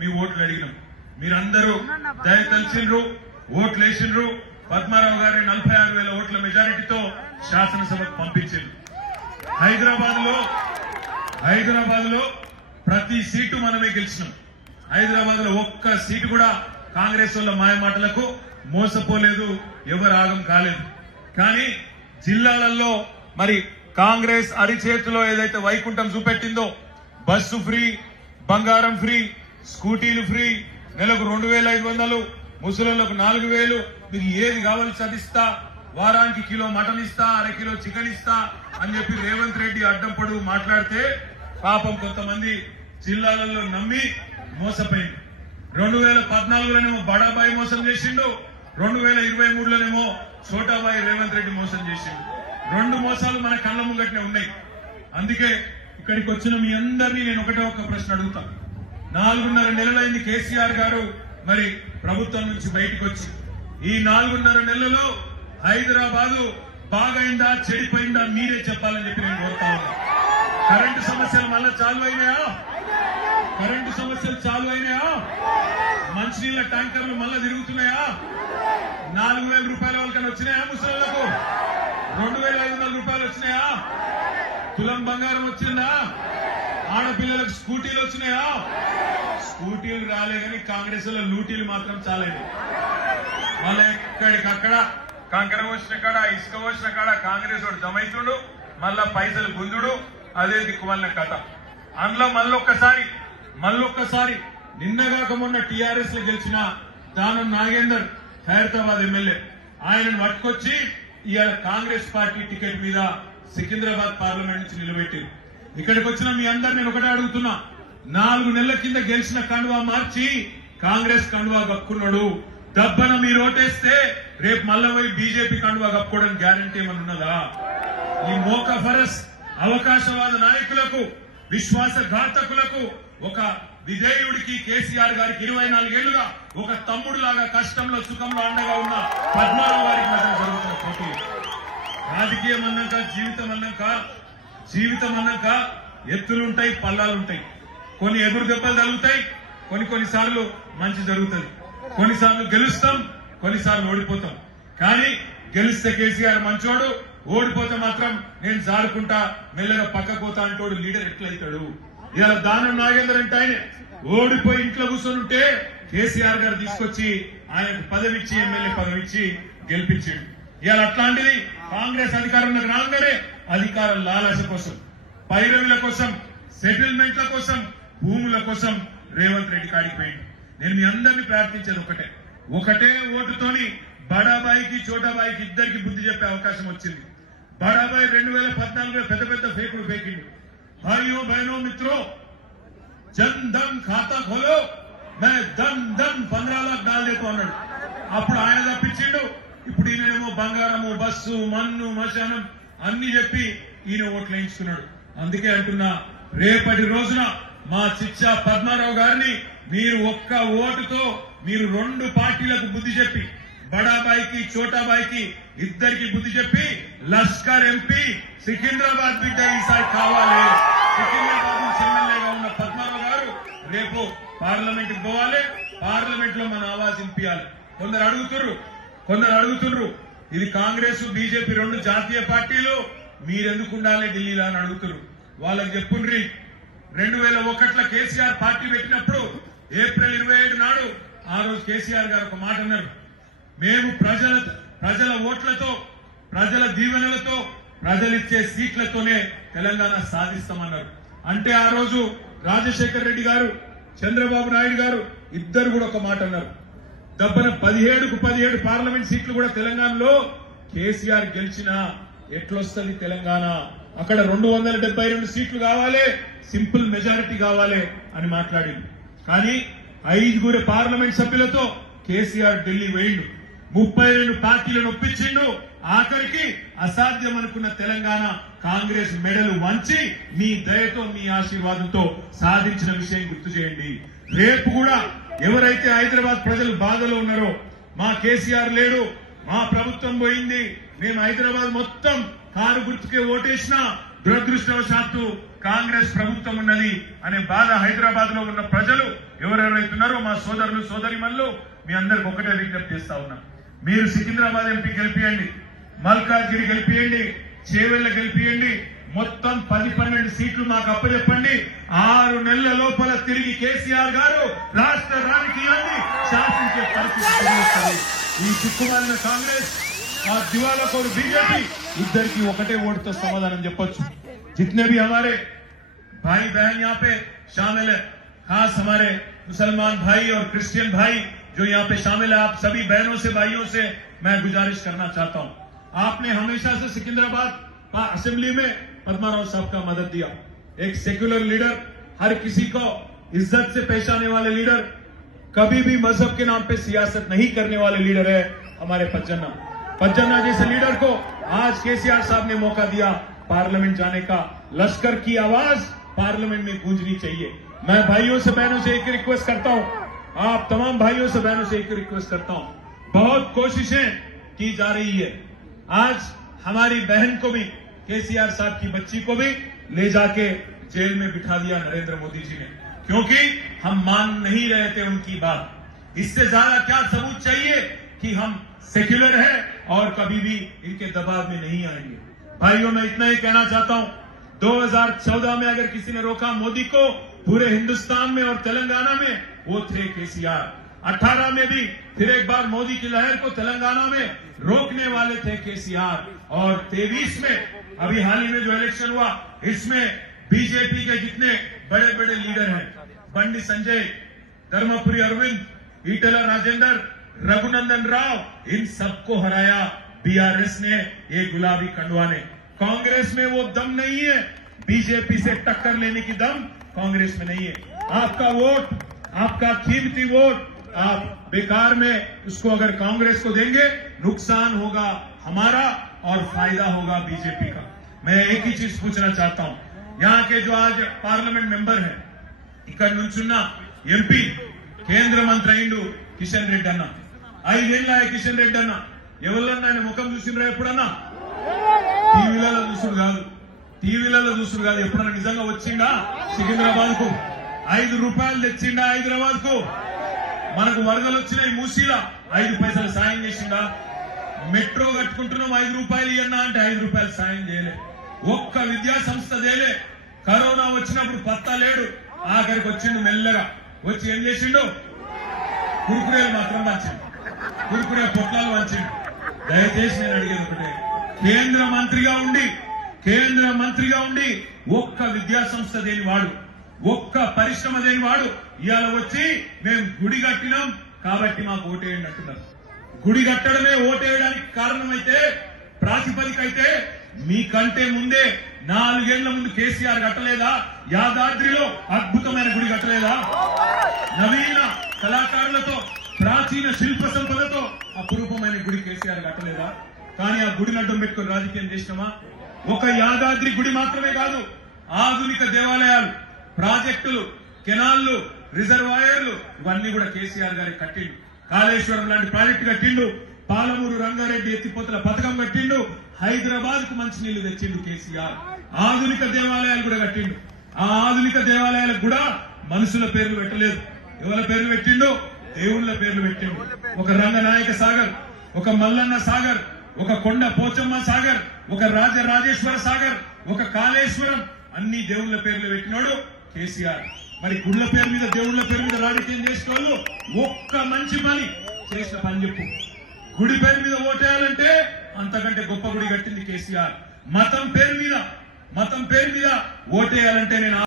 మీ ఓట్లు అడిగినాం. మీరందరూ దయతలిసిండ్రు, ఓట్లు వేసిండ్రు. పద్మారావు గారి 46,000 ఓట్ల మెజారిటీతో శాసనసభకు పంపించారు. హైదరాబాద్ లో ప్రతి సీటు మనమే గెలిచినాం. హైదరాబాద్ లో ఒక్క సీటు కూడా కాంగ్రెస్ వాళ్ళ మాయమాటలకు మోసపోలేదు, ఎవరు ఆగం కాలేదు. కానీ జిల్లాలలో మరి కాంగ్రెస్ అరిచేతిలో ఏదైతే వైకుంఠం చూపెట్టిందో, బస్సు ఫ్రీ, బంగారం ఫ్రీ, స్కూటీలు ఫ్రీ, నెలకు 2,500, ముసలిలకు 4,000, మీకు ఏది కావాల్సి అది ఇస్తా, వారానికి కిలో మటన్ ఇస్తా, అరకిలో చికెన్ ఇస్తా అని చెప్పి రేవంత్ రెడ్డి అడ్డం పొడుగు మాట్లాడితే పాపం కొంతమంది జిల్లాలలో నమ్మి మోసపోయింది. 2014లోనేమో బడాబాయి మోసం చేసిండు, 2023లోనేమో చోటాబాయి రేవంత్ రెడ్డి మోసం చేసిండు. 2 మోసాలు మన కళ్ళ ముంగట్నే ఉన్నాయి. అందుకే ఇక్కడికి వచ్చిన మీ అందరినీ నేను ఒకటే ఒక్క ప్రశ్న అడుగుతా. 4.5 నెలలైంది కేసీఆర్ గారు మరి ప్రభుత్వం నుంచి బయటకు వచ్చి. ఈ 4.5 నెలల్లో హైదరాబాదు బాగైందా చెడిపోయిందా మీరే చెప్పాలని చెప్పి నేను కోరుతా ఉన్నా. కరెంటు సమస్యలు మళ్ళా చాలు అయినాయా? మంచినీళ్ల ట్యాంకర్లు మళ్ళా తిరుగుతున్నాయా? 4,000 రూపాయల వాళ్ళకన్నా వచ్చినాయా? ముసలిళ్లకు 2,500 రూపాయలు వచ్చినాయా? తులం బంగారం వచ్చిందా? ఆడపిల్లలకు స్కూటీలు వచ్చినాయా? స్కూటీలు రాలే కానీ కాంగ్రెస్ లో లూటీలు మాత్రం చాలేదు. మళ్ళీ ఎక్కడికక్కడ కంకర వచ్చిన కాడ, ఇసుక వచ్చిన కాడ కాంగ్రెస్ వాడు జమైతుడు, మళ్ళా పైసలు గుంజుడు, అదే దిక్కుమల్ల కథ. అందులో మళ్ళొక్కసారి నిన్నగాక మొన్న టీఆర్ఎస్ లో గెలిచిన దానం నాగేందర్ ఖైరతాబాద్ ఎమ్మెల్యే, ఆయనను పట్టుకొచ్చి ఇవాళ కాంగ్రెస్ పార్టీ టికెట్ మీద సికింద్రాబాద్ పార్లమెంట్ నుంచి నిలబెట్టారు. ఇక్కడికి వచ్చిన మీ అందరు నేను ఒకటే అడుగుతున్నా, 4 నెలల కింద గెలిచిన కండువా మార్చి కాంగ్రెస్ కండువా కప్పుకున్నాడు. దబ్బన మీరు ఓటేస్తే రేపు మళ్ళా పోయి బీజేపీ కండువా కప్పుకోవడానికి గ్యారంటీ ఏమన్నా ఉన్నదా? ఈ మోకఫరస్ అవకాశవాద నాయకులకు, విశ్వాసఘాతకులకు, ఒక విజయుడికి కేసీఆర్ గారికి 24 ఏళ్లుగా ఒక తమ్ముడులాగా కష్టంలో సుఖంలో అండగా ఉన్న పద్మారావు గారికి మధ్య జరుగుతున్న పోటీ. రాజకీయం అన్నాక, జీవితం అన్నాక ఎత్తులుంటాయి, పల్లాలుంటాయి. కొన్ని ఎదురు దెబ్బలు తగులుతాయి, కొన్నిసార్లు మంచి జరుగుతుంది, కొన్నిసార్లు గెలుస్తాం, కొన్నిసార్లు ఓడిపోతాం. కానీ గెలిస్తే కేసీఆర్ మంచోడు, ఓడిపోతే మాత్రం నేను జారుకుంటా మెల్లగా పక్కపోతా అంటోడు లీడర్ ఎట్లయితాడు? ఇలా దానం నాగేందర్ అంటే ఆయన ఓడిపోయి ఇంట్లో కూర్చొని ఉంటే కేసీఆర్ గారు తీసుకొచ్చి ఆయనకు పదవిచ్చి, ఎమ్మెల్యే పదవిచ్చి గెలిపించాడు. ఇవాళ అట్లాంటిది కాంగ్రెస్ అధికారంలోకి రాగానే అధికార లాలస కోసం, పైరవుల కోసం, సెటిల్మెంట్ల కోసం, భూముల కోసం రేవంత్ రెడ్డి కాడిపోయింది. నేను మీ అందరినీ ప్రార్థించేది ఒకటే ఓటుతోని బడాబాయికి, చోటాబాయికి ఇద్దరికి బుద్ధి చెప్పే అవకాశం వచ్చింది. బడాబాయి 2014లో పెద్ద ఫేకులు ఫేకిండు. భాయియో బహనో మిత్రో, జన్ ధన్ ఖాతా ఖోలో, మే ధన్ 15 लाख డాల్ దేతో అన్నాడు. అప్పుడు ఆయన తప్పించిండు. ఇప్పుడు ఈయనేమో బంగారము, బస్సు, మన్ను, మశానం అన్ని చెప్పి ఈయన ఓట్లు వేయించుకున్నాడు. అందుకే అంటున్నా, రేపటి రోజున మా చిచ్చా పద్మారావు గారిని మీరు ఒక్క ఓటుతో మీరు 2 పార్టీలకు బుద్ధి చెప్పి, బడాబాయికి, చోటాబాయికి ఇద్దరికి బుద్ధి చెప్పి, లష్కర్ ఎంపీ సికింద్రాబాద్ బిడ్డ ఈసారి కావాలి. సికింద్రాబాద్ నుంచి ఎమ్మెల్యేగా ఉన్న పద్మారావు గారు రేపు పార్లమెంట్ కి పోవాలి, పార్లమెంట్ లో మన ఆవాజ్ వినిపించాలి. కొందరు అడుగుతుర్రు ఇది కాంగ్రెస్, బీజేపీ 2 జాతీయ పార్టీలు, మీరెందుకు ఉండాలి ఢిల్లీలో అని అడుగుతున్నారు. వాళ్ళకి చెప్పుండ్రి, 2001లో కేసీఆర్ పార్టీ పెట్టినప్పుడు ఏప్రిల్ 27 నాడు ఆ రోజు కేసీఆర్ గారు ఒక మాట అన్నారు, మేము ప్రజల ఓట్లతో, ప్రజల దీవెనలతో, ప్రజలిచ్చే సీట్లతోనే తెలంగాణ సాధిస్తామన్నారు. అంటే ఆ రోజు రాజశేఖర్ రెడ్డి గారు, చంద్రబాబు నాయుడు గారు ఇద్దరు కూడా ఒక మాట అన్నారు. దబ్బన 17కు 17 పార్లమెంట్ సీట్లు కూడా తెలంగాణలో కేసీఆర్ గెలిచినా ఎట్లొస్తుంది తెలంగాణ? అక్కడ 272 సీట్లు కావాలి, సింపుల్ మెజారిటీ కావాలి అని మాట్లాడింది. కానీ 5 పార్లమెంట్ సభ్యులతో కేసీఆర్ ఢిల్లీ వేయిండు, 32 పార్టీలను ఒప్పించిండు. ఆఖరికి అసాధ్యం అనుకున్న తెలంగాణ కాంగ్రెస్ మెడలు వంచి మీ దయతో, మీ ఆశీర్వాదంతో సాధించిన విషయం గుర్తు చేయండి. రేపు కూడా ఎవరైతే హైదరాబాద్ ప్రజలు బాధలో ఉన్నారో, మా కేసీఆర్ లేడు, మా ప్రభుత్వం పోయింది, మేము హైదరాబాద్ మొత్తం కారు గుర్తుకే ఓటేసినా దురదృష్టవశాత్తు కాంగ్రెస్ ప్రభుత్వం ఉన్నది అనే బాధ హైదరాబాద్ లో ఉన్న ప్రజలు ఎవరెవరైతున్నారో మా సోదరులు సోదరిమణులు మీ అందరికి ఒకటే విజ్ఞప్తి చేస్తా ఉన్నా. మీరు సికింద్రాబాద్ ఎంపీ గెలిపియండి, మల్కాజ్గిరి గెలిపియండి, చేవెళ్ల గెలిపియండి, మొత్తం 10-12 సీట్లు మాకు అప్పచెప్పండి. 6 నెలల లోపల తిరిగి కేసీఆర్ గారు రాష్ట్ర రాజకీయాన్ని శాసించే పరిస్థితి. ఈ చిక్కుమాలిన కాంగ్రెస్ और दिवाला को बीजेपी इधर की ఒకటే ఓటుతో సమాధానం చెప్పొచ్చు. जितने भी हमारे भाई बहन यहाँ पे शामिल है, खास हमारे मुसलमान भाई और क्रिश्चियन भाई जो यहाँ पे शामिल है, आप सभी बहनों से भाइयों से मैं गुजारिश करना चाहता हूँ. आपने हमेशा से सिकंदराबाद असेंबली में पद्माराव साहब का मदद दिया. एक सेक्युलर लीडर, हर किसी को इज्जत से पेश आने वाले लीडर, कभी भी मजहब के नाम पे सियासत नहीं करने वाले लीडर है हमारे पज्जन्ना जैसे लीडर को आज केसीआर साहब ने मौका दिया पार्लियामेंट जाने का. लश्कर की आवाज पार्लियामेंट में गूंजनी चाहिए. मैं भाइयों से बहनों से एक रिक्वेस्ट करता हूं, आप तमाम भाइयों से बहनों से एक रिक्वेस्ट करता हूं, बहुत कोशिशें की जा रही है. आज हमारी बहन को भी, केसीआर साहब की बच्ची को भी ले जाके जेल में बिठा दिया नरेंद्र मोदी जी ने, क्योंकि हम मान नहीं रहे थे उनकी बात. इससे ज्यादा क्या सबूत चाहिए कि हम सेक्युलर है और कभी भी इनके दबाव में नहीं आएंगे. भाइयों, मैं इतना ही कहना चाहता हूं, 2014 में अगर किसी ने रोका मोदी को पूरे हिंदुस्तान में और तेलंगाना में, वो थे केसीआर. 18 में भी फिर एक बार मोदी की लहर को तेलंगाना में रोकने वाले थे केसीआर. और 23 में अभी हाल ही में जो इलेक्शन हुआ, इसमें बीजेपी के जितने बड़े बड़े लीडर हैं, बंडी संजय, धर्मपुरी अरविंद, ईटेला राजेंद्र, रघुनंदन राव, इन सबको हराया बीआरएस ने, ये गुलाबी कंडवा ने. कांग्रेस में वो दम नहीं है, बीजेपी से टक्कर लेने की दम कांग्रेस में नहीं है. आपका वोट, आपका कीमती वोट आप बेकार में उसको अगर कांग्रेस को देंगे, नुकसान होगा हमारा और फायदा होगा बीजेपी का. मैं एक ही चीज पूछना चाहता हूं, यहाँ के जो आज पार्लियामेंट मेंबर हैं, ఇక్కడ నుంచున్న ఎంపీ కేంద్ర మంత్రి అయిండు కిషన్ రెడ్డి అన్న. 5 ఏళ్ళ కిషన్ రెడ్డి అన్న, ఎవరన్నా ఆయన ముఖం చూసిండ్రా ఎప్పుడన్నా? టీవీలలో చూసుడు కాదు, ఎప్పుడన్నా నిజంగా వచ్చిండా సికింద్రాబాద్ కు? 5 రూపాయలు తెచ్చిండా హైదరాబాద్ కు? మనకు వరదలు వచ్చినాయి మూసీలా, 5 పైసలు సాయం చేసిండా? మెట్రో కట్టుకుంటున్నాం 5 రూపాయలు ఇయ్యన్నా అంటే 5 రూపాయలు సాయం చేయలే. ఒక్క విద్యా సంస్థ చేయలే. కరోనా వచ్చినప్పుడు పత్తా లేడు, ఆఖరికి వచ్చిండు మెల్లగా. వచ్చి ఏం చేసిండు? కురుకురేలు మాత్రం పంచిండు, కురుకురే పొట్లాలు పంచిండు. దయచేసి నేను అడిగేది ఒకటే, కేంద్ర మంత్రిగా ఉండి ఒక్క విద్యా సంస్థ దేని వాడు, ఒక్క పరిశ్రమ దేని వాడు ఇవాళ వచ్చి మేము గుడి కట్టినాం కాబట్టి మాకు ఓటేయండి అంటున్నారు. గుడి కట్టడమే ఓటేయడానికి కారణమైతే, ప్రాతిపదిక అయితే, మీకంటే ముందే 4 ఏళ్ల ముందు కేసీఆర్ కట్టలేదా? యాదాద్రిలో అద్భుతమైన గుడి కట్టలేదా? నవీన కళాకారులతో, ప్రాచీన శిల్ప సంపదతో అపురూపమైన గుడి కేసీఆర్ కట్టలేదా? కానీ ఆ గుడిని అడ్డం పెట్టుకుని రాజకీయం చేసినామా? ఒక యాదాద్రి గుడి మాత్రమే కాదు, ఆధునిక దేవాలయాలు, ప్రాజెక్టులు, కెనాళ్లు, రిజర్వాయర్లు, ఇవన్నీ కూడా కేసీఆర్ గారి కట్టిండు. కాళేశ్వరం లాంటి ప్రాజెక్టు కట్టిండు, పాలమూరు రంగారెడ్డి ఎత్తిపోతల పథకం కట్టిండు, హైదరాబాద్ కు మంచినీళ్లు తెచ్చిండు కేసీఆర్. ఆధునిక దేవాలయాలు కూడా కట్టిండు. ఆ ఆధునిక దేవాలయాలకు కూడా మనుషుల పేర్లు పెట్టలేదు. ఎవరి పేర్లు పెట్టిండు? దేవుళ్ల పేర్లు పెట్టిండు. ఒక రంగనాయక సాగర్, ఒక మల్లన్న సాగర్, ఒక కొండ పోచమ్మ సాగర్, ఒక రాజరాజేశ్వర సాగర్, ఒక కాళేశ్వరం, అన్ని దేవుళ్ల పేర్లు పెట్టినాడు కేసీఆర్. మరి గుళ్ల పేరు మీద, దేవుళ్ల పేరు మీద రాజకీయం చేసిన వాళ్ళు ఒక్క మంచి పని చేసిన పని చెప్పు. గుడి పేరు మీద ఓటేయాలంటే అంతకంటే గొప్ప గుడి కట్టింది కేసీఆర్. మతం పేరు మీద ఓటేయాలంటే నేను